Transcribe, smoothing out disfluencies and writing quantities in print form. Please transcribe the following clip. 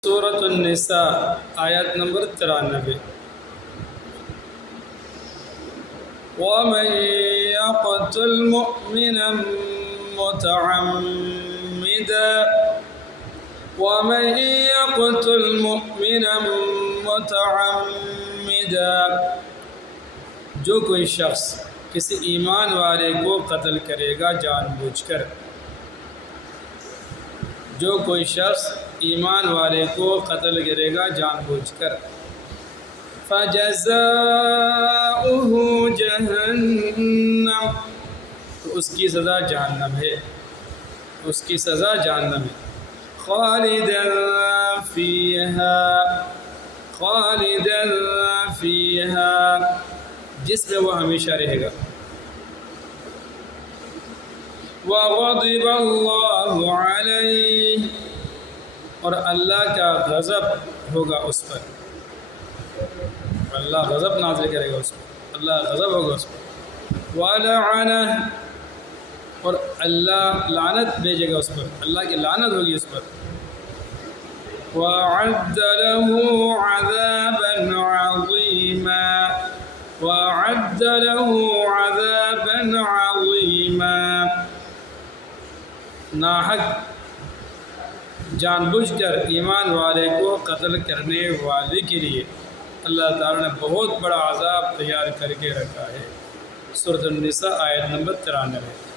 سورة النساء آیت نمبر 93 وَمَن يَقْتُلْ مُؤْمِنًا مُتَعَمِّدًا جو کوئی شخص کسی ایمان والے کو قتل کرے گا جان بوجھ کر، جو کوئی شخص ایمان والے کو قتل کرے گا جان بوجھ کر، فَجَزَاؤُهُ جَهَنَّمُ تو اس کی سزا جہنم ہے، اس کی سزا جہنم ہے، خالداً فیہا جس میں وہ ہمیشہ رہے گا، وَغَضِبَ اللَّهُ عَلَيْهِ اور اللہ کا غضب ہوگا اس پر، اللہ غضب نازل کرے گا اس پر، اللہ غضب ہوگا اس پر، وَلَعَنَهُ اور اللہ لعنت بھیجے گا اس پر، اللہ کی لعنت ہوگی اس پر، وَأَعَدَّ لَهُ عَذَابًا عَظِيمًا ناحق جان بوجھ کر ایمان والے کو قتل کرنے والے کے لیے اللہ تعالیٰ نے بہت بڑا عذاب تیار کر کے رکھا ہے۔ سورۃ النساء آیت نمبر 93۔